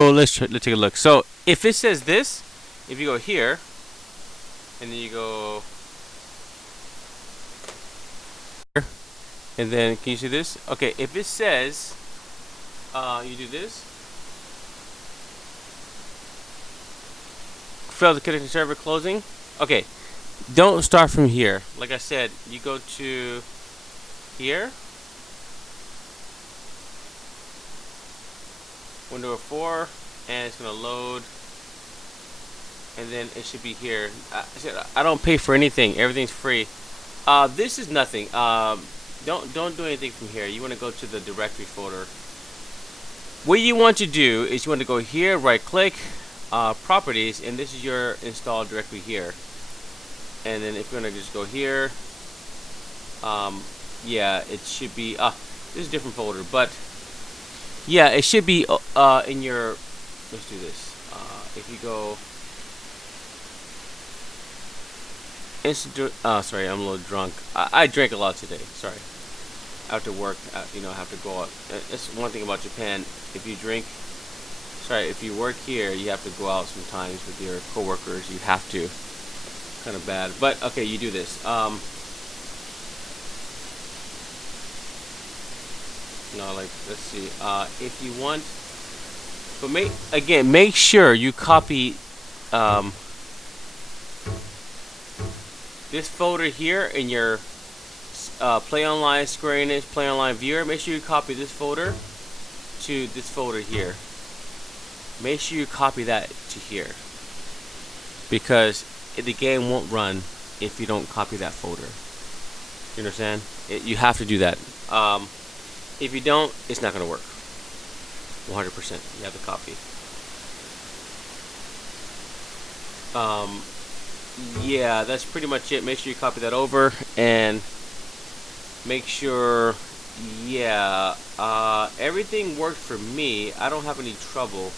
So let's take a look. So if it says this, if you go here and then you go here, and then can you see this? Okay, if it says you do this, failed to connect to server closing. Okay, don't start from here. Like I said, you go to here, window 4, and it's gonna load, and then it should be here. I don't pay for anything. Everything's free. This is nothing. Don't do anything from here. You want to go to the directory folder. What you want to do is you want to go here, right click, properties, and this is your install directory here. And then if you're gonna just go here, yeah, it should be. This is a different folder, but yeah, it should be in your. Let's do this. If you go. Sorry, I'm a little drunk. I drank a lot today. Sorry. After work, I have to go out. That's one thing about Japan. If you drink, if you work here, you have to go out sometimes with your coworkers. You have to. Kind of bad, but okay, you do this. No, like let's see. If you want, but make sure you copy this folder here in your Play Online Square Enix Play Online viewer. Make sure you copy this folder to this folder here. Make sure you copy that to here, because the game won't run if you don't copy that folder. You understand? You have to do that. If you don't, it's not going to work. 100%. You have to copy. Yeah, that's pretty much it. Make sure you copy that over, and make sure, yeah, everything worked for me. I don't have any trouble.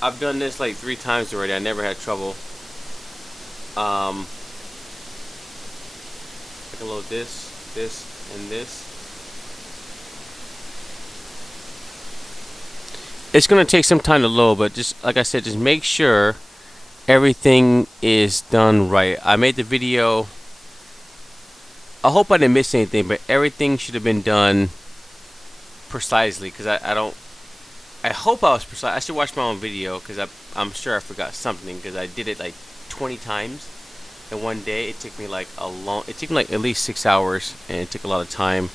I've done this like 3 times already. I never had trouble. I can load this, and this. It's gonna take some time to load, but just like I said, just make sure everything is done right. I made the video. I hope I didn't miss anything, but everything should have been done precisely, because I hope I was precise. I should watch my own video, because I'm sure I forgot something, because I did it like 20 times in one day. It took me like at least 6 hours, and it took a lot of time,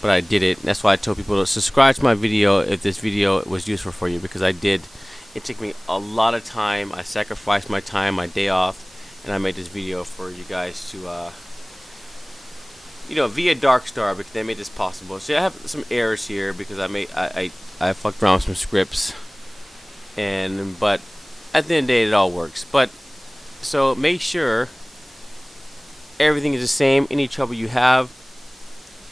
but I did it. That's why I told people to subscribe to my video if this video was useful for you, because I did. It took me a lot of time. I sacrificed my time, my day off, and I made this video for you guys to via Darkstar, because they made this possible. So I have some errors here because I fucked around with some scripts, but at the end of the day it all works. But so make sure everything is the same. Any trouble you have,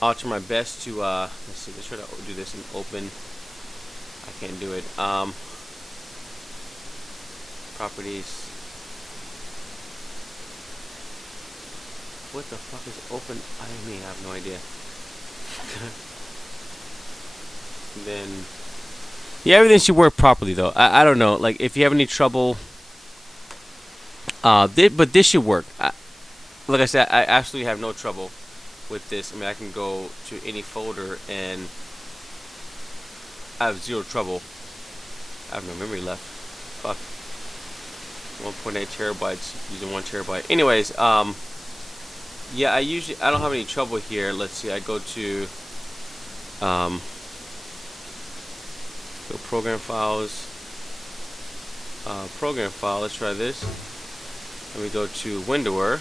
I'll try my best to let's try to do this in open. I can't do it. Properties. What the fuck is open? I have no idea. Then, yeah, everything should work properly though. I don't know. Like if you have any trouble, but this should work. Like I said, I absolutely have no trouble with this. I mean, I can go to any folder and I have 0 trouble. I have no memory left. Fuck. 1.8 terabytes using 1 terabyte. Anyways, yeah, I don't have any trouble here. Let's see. I go to go program files. Program file. Let's try this. And we go to Windower.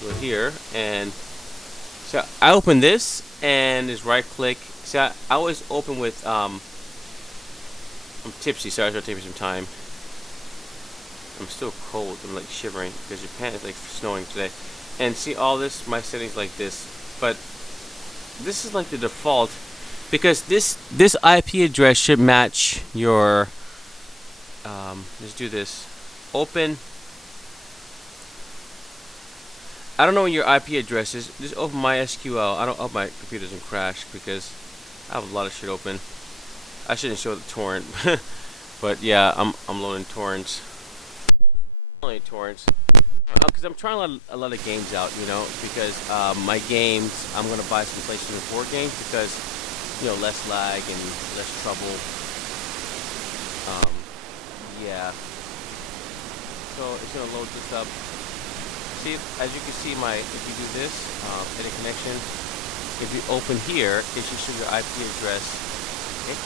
Go here, and so I open this and just right click. See, I always open with I'm tipsy, so I start taking some time. I'm still cold. I'm like shivering because Japan is like snowing today. And see all this, my settings like this, but this is like the default, because this IP address should match your. Let's do this. Open. I don't know what your IP address is. Just open MySQL. I hope my computer doesn't crash, because I have a lot of shit open. I shouldn't show the torrent, but yeah, I'm loading torrents. Only torrents. Because I'm trying a lot of games out, you know, because my games, I'm going to buy some PlayStation 4 games because, you know, less lag and less trouble. Yeah. So it's going to load this up. See, as you can see, if you do this, edit connection, if you open here, it should show your IP address. Okay.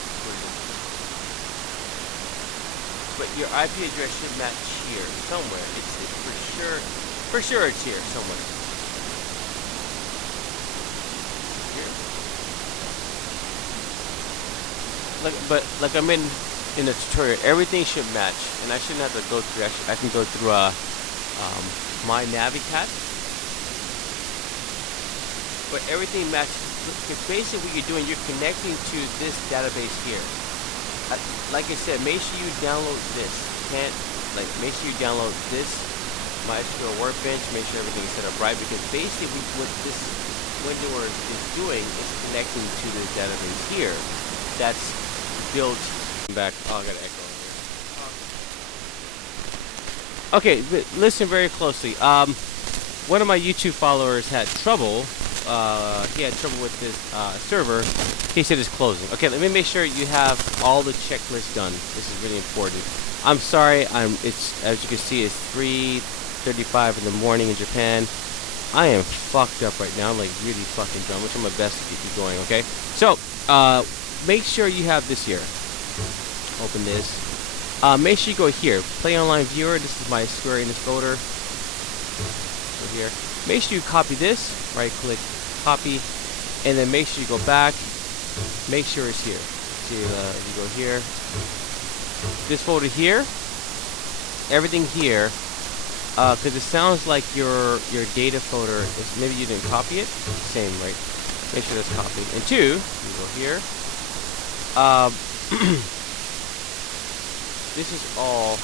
But your IP address should match here somewhere. It's for sure it's here somewhere. Here. Like I'm in the tutorial, everything should match, and I shouldn't have to go through. Actually, I can go through my Navicat, but everything matches. Because basically, what you're doing, you're connecting to this database here. Like I said, make sure you download this. Make sure you download this MySQL Workbench. Make sure everything is set up right, because basically what this window is doing is connecting to this database here. That's built back. Oh, I got an echo here. Okay, listen very closely. One of my YouTube followers had trouble. He had trouble with his server. He said it's closing. Okay, let me make sure you have all the checklists done. This is really important. I'm sorry. It's, as you can see, it's 3:35 in the morning in Japan. I am fucked up right now. I'm like really fucking dumb. I'm trying my best to keep you going. Okay, so make sure you have this here. Open this. Make sure you go here. Play online viewer. This is my Square Enix folder. Go here. Make sure you copy this. Right click, copy, and then make sure you go back. Make sure it's here. See, you go here. This folder here. Everything here. Because it sounds like your data folder is, maybe you didn't copy it. Same, right? Make sure that's copied. And two, you go here. This is all.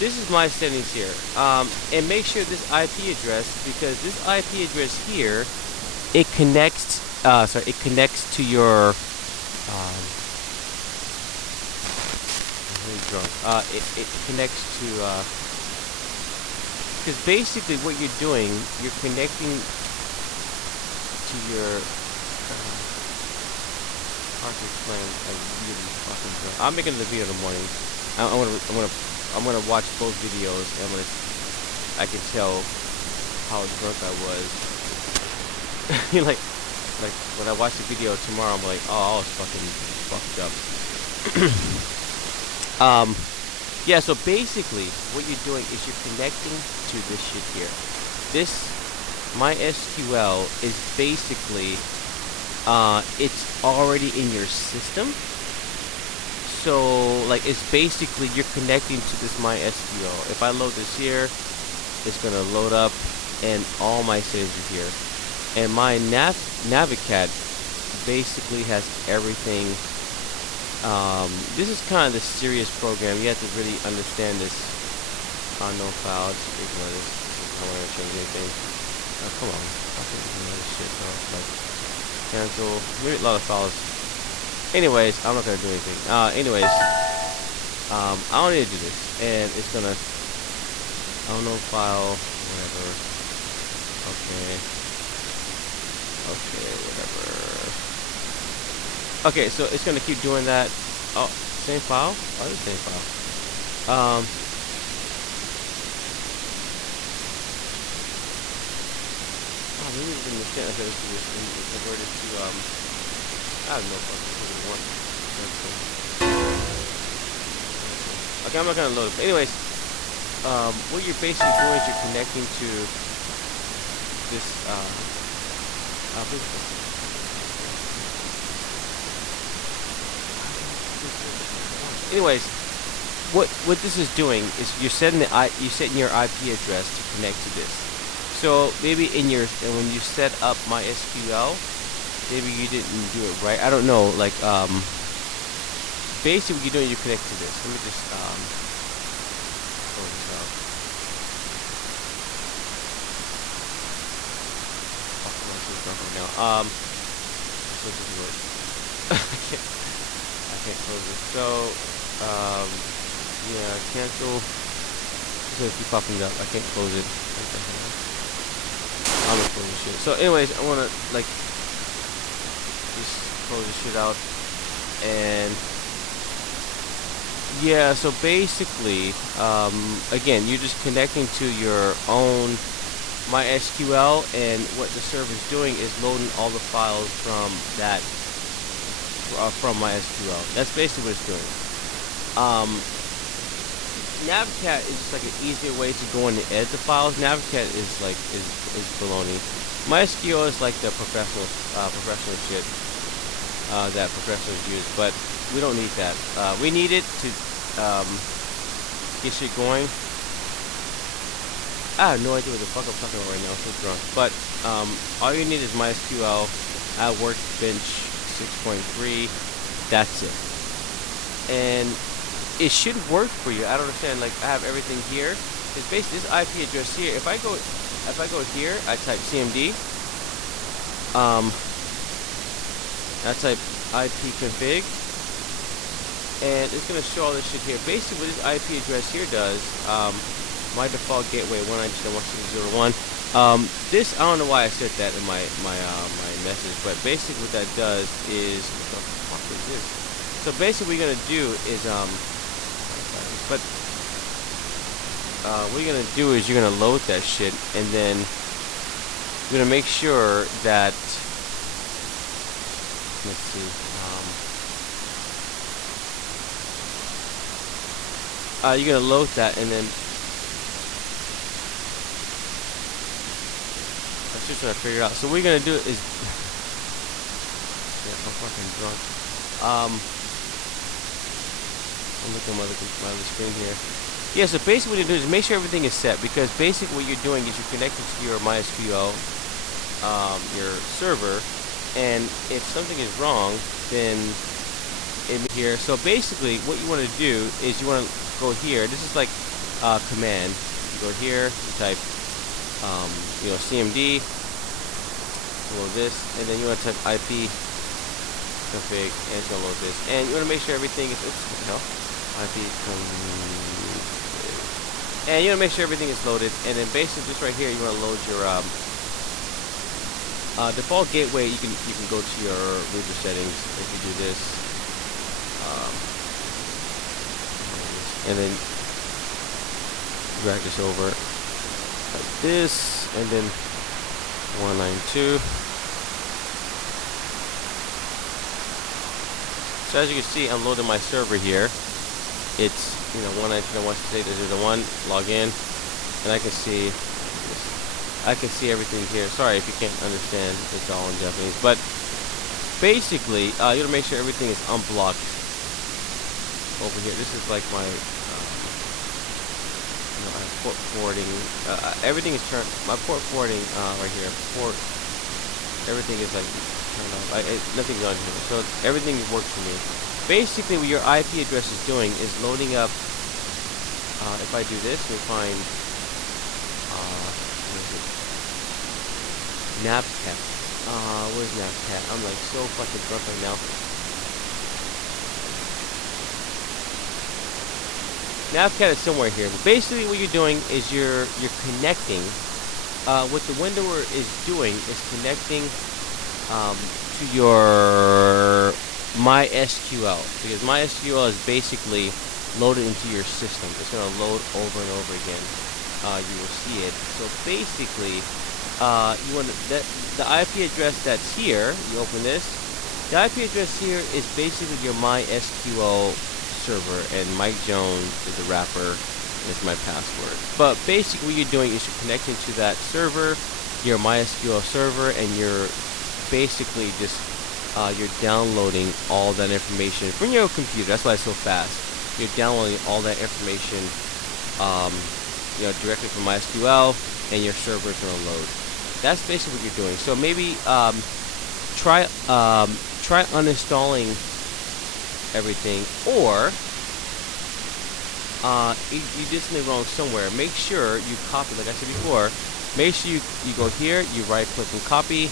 This is my settings here. And make sure this IP address, because this IP address here, it connects. It connects to your. It connects to. Because basically, what you're doing, you're connecting to your. Hard to explain. I really fucking drunk. I'm making the video in the morning. I'm gonna watch both videos, and I can tell how drunk I was. like when I watch the video tomorrow, I'm like, oh, I was fucking fucked up. Yeah. So basically, what you're doing is you're connecting to this shit here. This MySQL is basically. It's already in your system. So, like, it's basically you're connecting to this MySQL. If I load this here, it's gonna load up, and all my settings are here. And my Navicat basically has everything. This is kind of the serious program. You have to really understand this. No files. Ignore this. I don't want to change anything. Come on. I think ignore this shit, bro. Like, cancel. Maybe a lot of files. Anyways, I'm not gonna do anything. I don't need to do this, and it's gonna. I don't know, file, whatever. Okay, whatever. Okay, so it's gonna keep doing that. Oh, same file. Oh, the same file. Maybe we didn't understand that this was converted to I don't know if I want. Okay, I'm not gonna load it. But anyways, what you're basically doing is you're connecting to this anyways, what this is doing is you're setting your IP address to connect to this. So maybe when you set up MySQL, maybe you didn't do it right. I don't know. Like basically, what you're doing, you connect to this. Let me just close this out. close this door. I can't close it. So, yeah, cancel. It's gonna keep popping up. I can't close it. I'm gonna close this shit. So, anyways, I wanna like just close this shit out. And yeah, so basically, again, you're just connecting to your own MySQL, and what the server is doing is loading all the files from that from MySQL. That's basically what it's doing. Navcat is just like an easier way to go in and edit the files. Navcat is like is baloney. MySQL is like the professional shit that professionals use, but we don't need that. We need it to get shit going. I have no idea what the fuck I'm talking about right now. I'm so drunk. But all you need is MySQL at Workbench 6.3. That's it. And it should work for you. I don't understand. Like, I have everything here. It's basically this IP address here. If I go here, I type CMD. I type ipconfig, and it's gonna show all this shit here. Basically, what this IP address here does, my default gateway 192.168.0.1. This, I don't know why I said that in my message, but basically what that does is, what the fuck is this? So basically, what you're gonna do is what you're gonna do is you're gonna load that shit, and then you're gonna make sure that, let's see, you're gonna load that, and then that's just what I figured out. So what you're gonna do is, yeah, I'm fucking drunk. I'm looking at my other screen here. Yeah, so basically what you do is make sure everything is set, because basically what you're doing is you're connected to your MySQL, your server, and if something is wrong, then here. So basically what you want to do is you want to go here. This is like command. You go here, you type CMD, load this, and then you want to type IP config, and it's gonna load this. And you want to make sure everything is IP config. And you want to make sure everything is loaded, and then basically just right here you want to load your default gateway. You can go to your router settings if you do this, and then drag this over like this, and then 192. So as you can see, I'm loading my server here. It's 192.168.0.1. Log in, and I can see everything here. Sorry if you can't understand, it's all in Japanese. But basically, you gotta make sure everything is unblocked over here. This is like my port forwarding. Everything is turned. My port forwarding right here. Everything is like turned off. Nothing's on here, so everything works for me. Basically, what your IP address is doing is loading up. If I do this, we find Navcat. Where's Navcat? I'm like so fucking drunk right now. Navcat is somewhere here. But basically, what you're doing is you're connecting. What the windower is doing is connecting to your MySQL, because MySQL is basically loaded into your system. It's going to load over and over again. You will see it. So basically, you want the IP address that's here. You open this. The IP address here is basically your MySQL server, and Mike Jones is the wrapper. Is my password. But basically, what you're doing is you're connecting to that server, your MySQL server, and you're basically just you're downloading all that information from your computer. That's why it's so fast. You're downloading all that information, directly from MySQL, and your server is going to load. That's basically what you're doing. So maybe try uninstalling everything, or you did something wrong somewhere. Make sure you copy, like I said before. Make sure you go here, you right click and copy,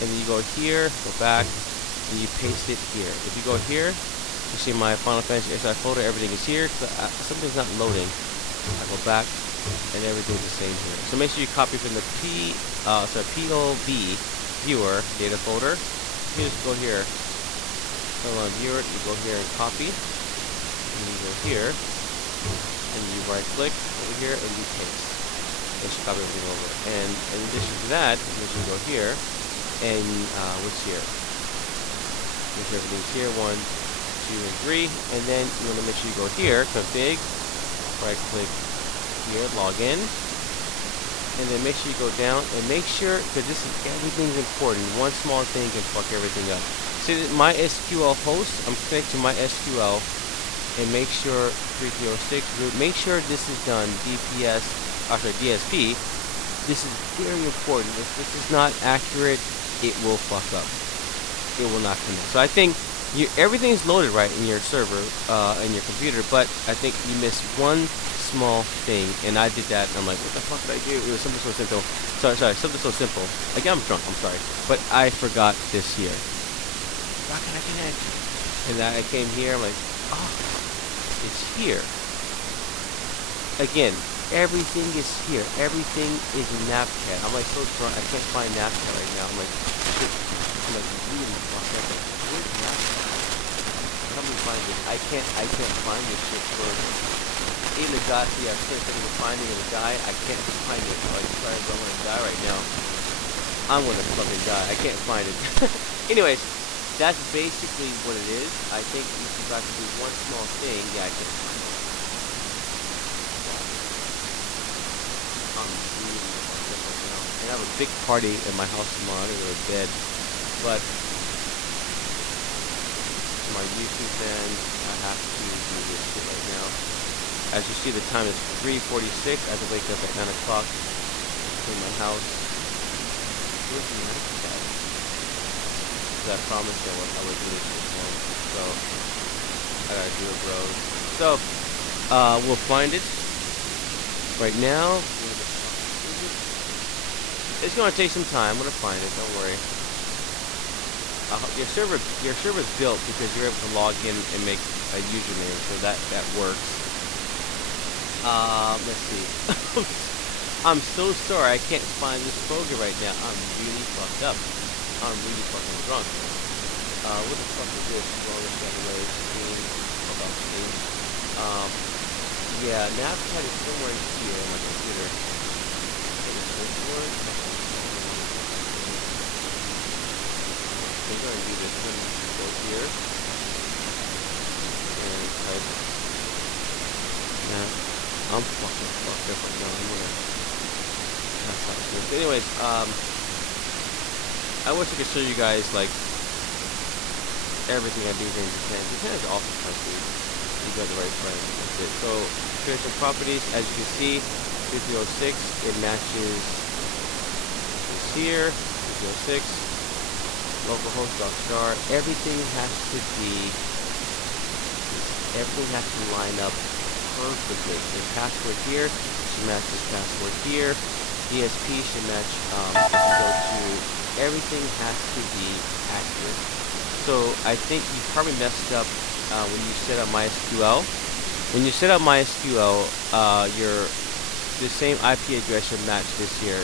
and then you go here, go back, and you paste it here. If you go here, you see my Final Fantasy XI folder, everything is here. Something's not loading. I go back, and everything's the same here. So make sure you copy from the POV viewer data folder. You just go here, click on viewer, you go here and copy, and you go here, and you right click over here, and you paste. And you copy everything over. And in addition to that, you can go here, and what's here? Make sure everything's here, 1, 2, and 3, and then you want to make sure you go here, config, right click here, log in, and then make sure you go down and make sure, because this is everything's important. One small thing can fuck everything up. See my SQL host, I'm connected to my SQL, and make sure 3306 root, make sure this is done DSP. This is very important. If this is not accurate, it will fuck up. It will not connect. So I think everything's loaded right in your server, in your computer, but I think you missed one small thing, and I did that, and I'm like, what the fuck did I do? It was something so simple. Sorry, something so simple. Again, I'm drunk, I'm sorry. But I forgot this here. How can I connect? And then I came here, I'm like, oh, it's here. Again, everything is here. Everything is in Napcat. I'm like so drunk, I can't find Napcat right now. I'm like, shit. I'm like, really fucked up. Where's Napcat? Help me find this. I can't find this shit for even the guy. Yeah, I'm trying to find it in the guy. I can't find it. Like, sorry, I'm gonna die right now. I'm gonna fucking die. I can't find it. Anyways, that's basically what it is. I think you forgot to do one small thing. Yeah, I can't find it. I'm really fucked up right now. And I have a big party at my house tomorrow. I'm gonna go to bed. But my YouTube fans, I have to do this shit right now. As you see, the time is 3:46. I have to wake up at 9 o'clock to clean my house. Where's the next guy? So I promised I would do this one. So I gotta do it, bros. So we'll find it. Right now, it's gonna take some time. I'm gonna find it. Don't worry. Your server's built because you're able to log in and make a username, so that works. Let's see. I'm so sorry I can't find this program right now. I'm really fucked up. I'm really fucking drunk. What the fuck is this? Well, let's get away. Steam. Hold on, Steam. Yeah, Napcat is somewhere here on my computer. I'm going to do this. I'm going to go here and type. Nah, I'm fucking fucked up right now. I'm gonna pass out this. Anyways, I wish I could show you guys like everything I do here in Japan. Japan is an awesome country. You got the right friends. That's it. So, creation properties, as you can see, 5306, it matches this here, 5306. Localhost .star, everything has to line up perfectly. The password here should match this password here. DSP should match, if you go to, everything has to be accurate. So I think you probably messed up when you set up MySQL. When you set up MySQL, the same IP address should match this here.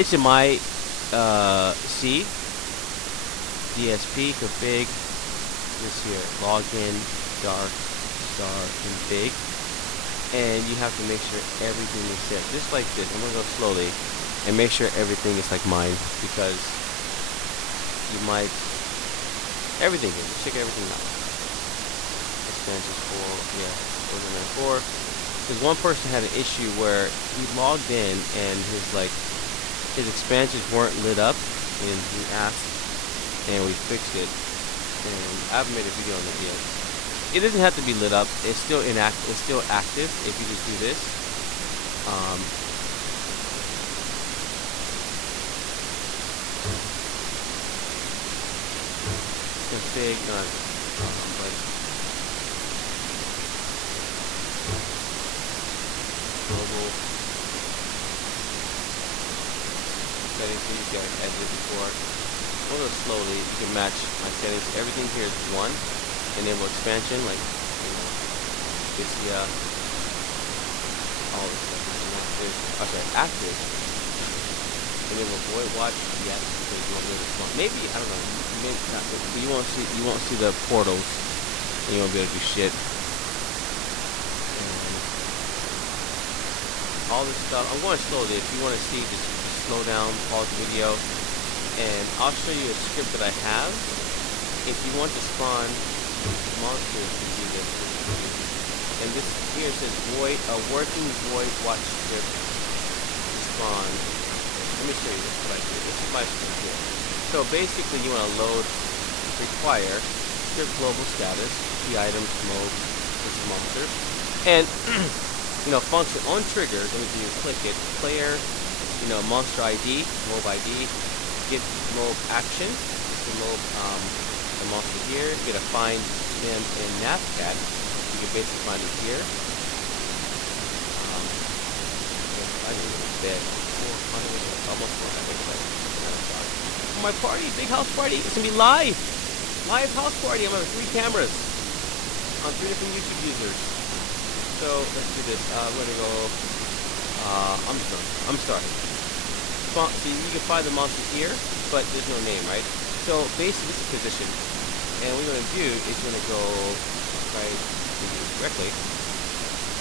It's in my C. DSP config this here, login dark star config, and you have to make sure everything is set just like this. I'm gonna go slowly and make sure everything is like mine, because you might everything here. Just check everything out. Expansions 4, yeah, 4. Because one person had an issue where he logged in and his expansions weren't lit up, and he asked. And we fixed it, and I haven't made a video on it yet. It doesn't have to be lit up. It's still inactive. It's still active if you just do this. Config, not but global. settings so you can edit it before. Go a little slowly. You can match my settings. Everything here is 1. Enable expansion, like, you know, this, all this stuff is inactive. Okay, active. Enable void watch, yes, because you won't be able to spawn. Maybe, I don't know, maybe not, but you won't see the portals, and you won't be able to do shit. All this stuff. I'm going slowly. If you want to see, just slow down, pause the video, and I'll show you a script that I have. If you want to spawn monsters, you do this. And this here says void, a working void watch script to spawn. Let me show you this. What I do. This is my script here. So basically, you want to require script global status, key items, mode, this monster, and you know, function on triggers. Let me do click it. Player, you know, monster ID, mob ID, get mob action. The mob, the monster here. You gotta find them in navcat. You can basically find it here. I need a bed. Almost my party, big house party. It's gonna be live house party. I'm gonna have 3 cameras on 3 different YouTube users. So let's do this. I'm gonna go. I'm starting. So you can find the monster here, but there's no name, right? So basically, this is position, and what you're gonna do is you're gonna go right correctly.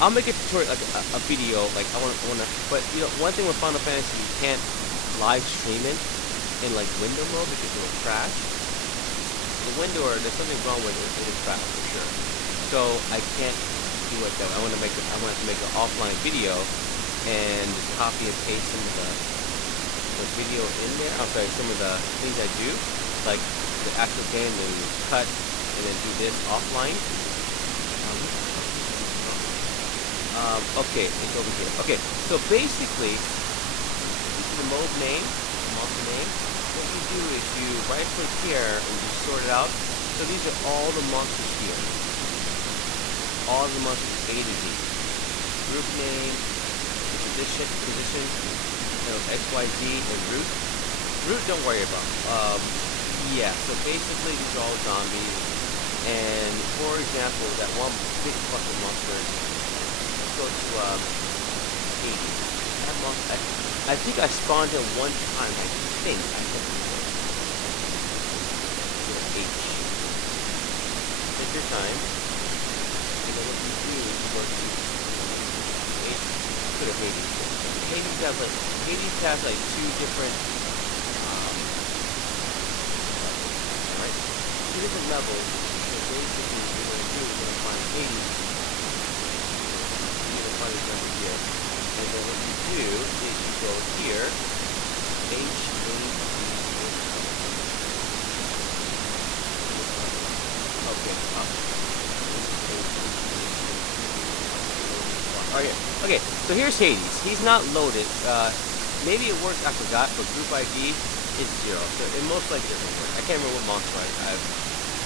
I'll make a tutorial, like a video, like I wanna. But you know, one thing with Final Fantasy, you can't live stream it in like window mode because it will crash. The window, or there's something wrong with it. It'll crash for sure. So I can't do like that. I want to make an offline video and just copy and paste some of the video in there. I'm sorry, some of the things I do, like the actual game, and cut and then do this offline. Okay, it's over here. Okay, so basically, this is the mode name, the monster name. What you do is you right click here and you sort it out. So these are all the monsters here. All the monsters A to Z. Group name, position, you know, XYZ, and root. Root, don't worry about. Yeah, so basically these are all zombies. And for example, that one big fucking monster. Let's go to Hades. That monster, I think I spawned him one time. I think I can. H. Take your time. And then what you do is you go to Hades. Put a Hades. Hades has like 2 different right? 2 different levels. So basically what you're gonna do is you're gonna find Hades. You're gonna find it over here. And then what you do is you go here, H okay, okay, so here's Hades. He's not loaded. Maybe it works, I forgot, but group ID is 0. So it most likely doesn't work. I can't remember what monster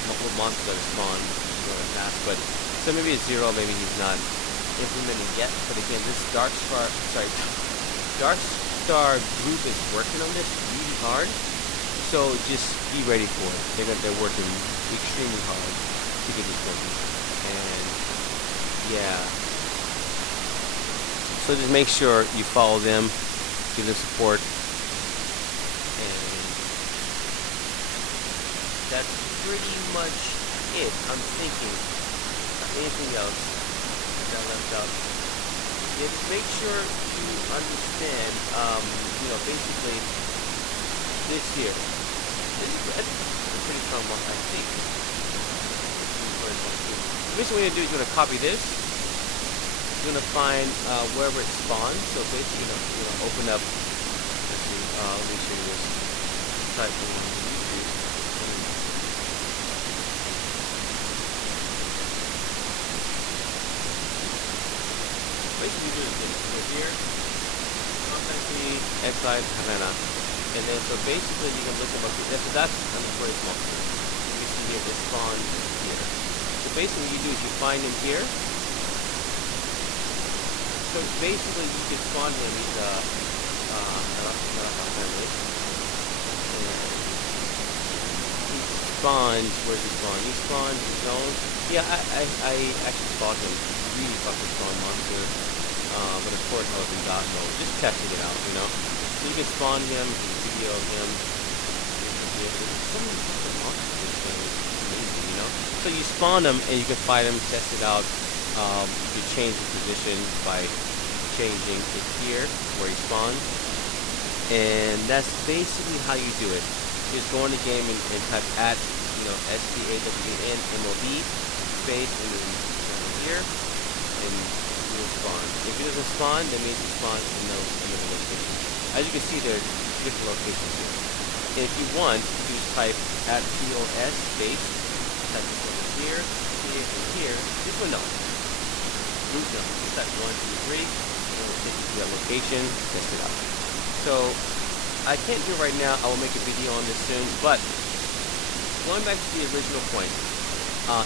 what monster I spawned in the past, but so maybe it's 0, maybe he's not implemented yet. But again, this Dark Star group is working on this really hard. So just be ready for it. They're working extremely hard to get this working. And yeah. So just make sure you follow them, give them support, and that's pretty much it. I'm thinking anything else that I left out. Just make sure you understand, you know, basically this here. This is a pretty strong one, I think. Basically what you're going to do is you're going to copy this. You're going to find wherever it spawns. So basically you're going to open up, actually, let me show you this. Type in YouTube. Basically you do this. So here, FFXI Havana. And then so basically you can look up this. So that's an Aquarius monster. You can see here, it spawns here. So basically what you do is you find him here. So basically you can spawn him. He's Spawns, where's he spawn? He spawns his zone. Yeah, I actually spawned him. Really fucking strong monster. But of course I was in God mode. Just testing it out, you know? So you can spawn him, there's a video of him. There's so many fucking monsters in this game. It's amazing, you know? So you spawn him and you can fight him, test it out. You can change his position by changing it here where he spawns. And that's basically how you do it. Just go in the game and type at, SPAWNMOB space and then here, and he will spawn. If he doesn't spawn, that means he spawns in another location. As you can see, there's different locations here. And if you want, you can just type at POS space, type this over here, and here. This one, no. Root no. Just type 1, 2, 3, and it will take you to that location, test it out. So, I can't do it right now. I will make a video on this soon. But going back to the original point,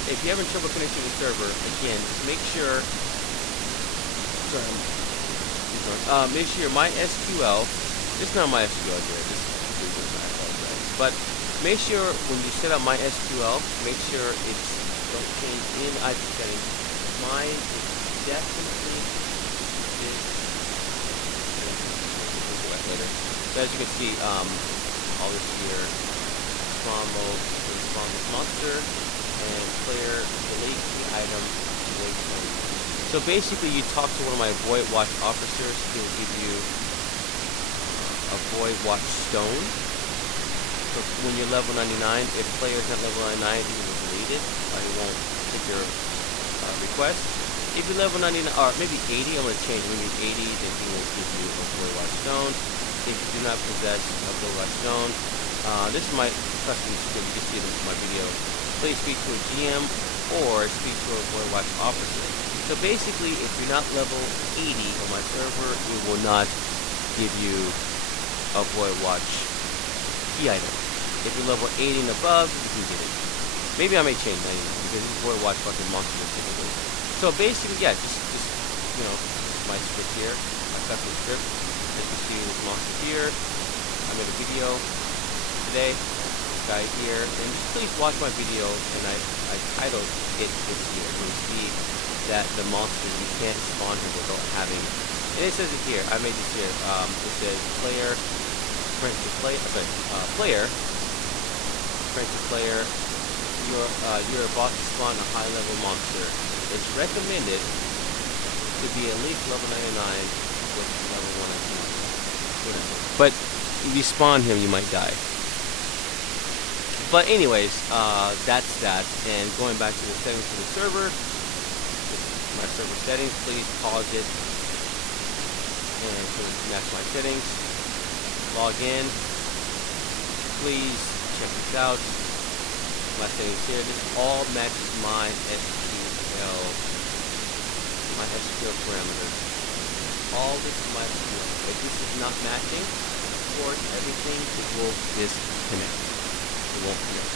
if you're having trouble connecting to the server, again, just make sure. Make sure my SQL. It's not my SQL here. This is my SQL. But make sure when you set up my SQL, make sure it's don't change in IP settings. Mine is definitely this. Later. So as you can see, all this here, spawn mode, spawn this monster, and player delete the item, wait for it. So basically you talk to one of my Void Watch officers, he'll give you a Void Watch stone. So when you're level 99, if player's not level 99, he will delete it, or he won't take your request. If you're level 99, or maybe 80, I'm going to change, maybe 80, then he will give you a Void Watch stone. If you do not possess a Void Watch stone, this is my custom script, you can see this in my video. Please speak to a GM or speak to a Void Watch officer. So basically, if you're not level 80 on my server, it will not give you a Void Watch key item. If you're level 80 and above, you can get it. Maybe I may change that because this Void Watch fucking monster is typical. So basically, yeah, just my script here, my custom script. As you can see this monster here. I made a video today. This guy here, and just please watch my video. And I titled it this here. You'll see that the monster you can't spawn him without having. And it says it here. I made this here. It says player, player. You're about to spawn a high level monster. It's recommended to be at least level 99 with level 1 or 2. But if you spawn him, you might die. But anyways, that's that. And going back to the settings for the server, my server settings, please pause it and match my settings. Log in. Please check this out. My settings here. This all matches my SQL parameters. All this is my SQL. If this is not matching, of course, everything will disconnect. It won't connect.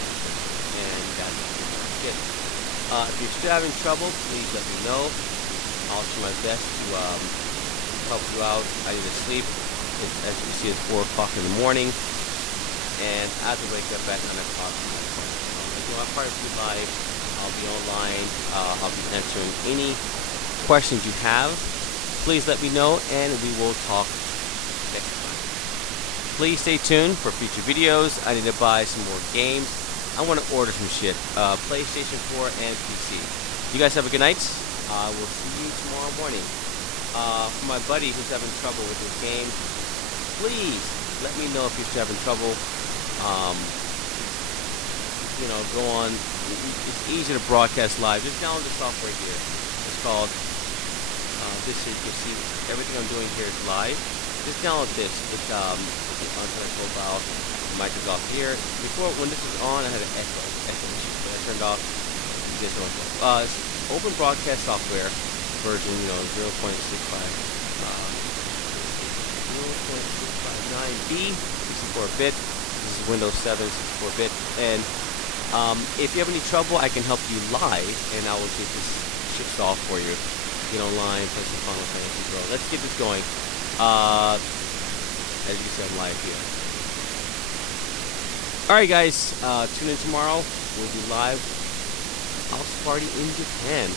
And that's it. If you're still having trouble, please let me know. I'll try my best to help you out. I need to sleep. As you can see, it's 4 o'clock in the morning. And I have to wake up at 9 o'clock. I'll probably be live. I'll be online. I'll be answering any questions you have. Please let me know, and we will talk next time. Please stay tuned for future videos. I need to buy some more games. I want to order some shit. PlayStation 4 and PC. You guys have a good night. I will see you tomorrow morning. For my buddy who's having trouble with his game, please let me know if you're still having trouble. Go on. It's easy to broadcast live. Just download the software here. It's called, this is, you see, everything I'm doing here is live. Just download this. It's on my profile. Mic is off here. Before, when this was on, I had an echo issue. So I turned off. This one. It's open broadcast software version, 0.65. 0.659B, 64-bit. This is Windows 7, 64-bit. And if you have any trouble, I can help you live, and I will get this shit solved for you. Get online, play some Final Fantasy, bro. Let's get this going. As you can see, I'm live here. Alright guys, tune in tomorrow. We'll be live. House party in Japan.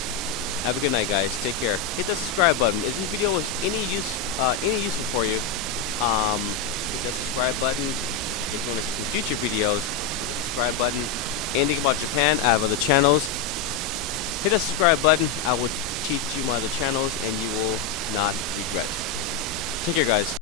Have a good night, guys. Take care. Hit the subscribe button. If this video was any useful for you, hit the subscribe button. If you want to see future videos, hit the subscribe button. Anything about Japan, I have other channels. Hit the subscribe button. I will teach you my other channels, and you will not regret. Take care, guys.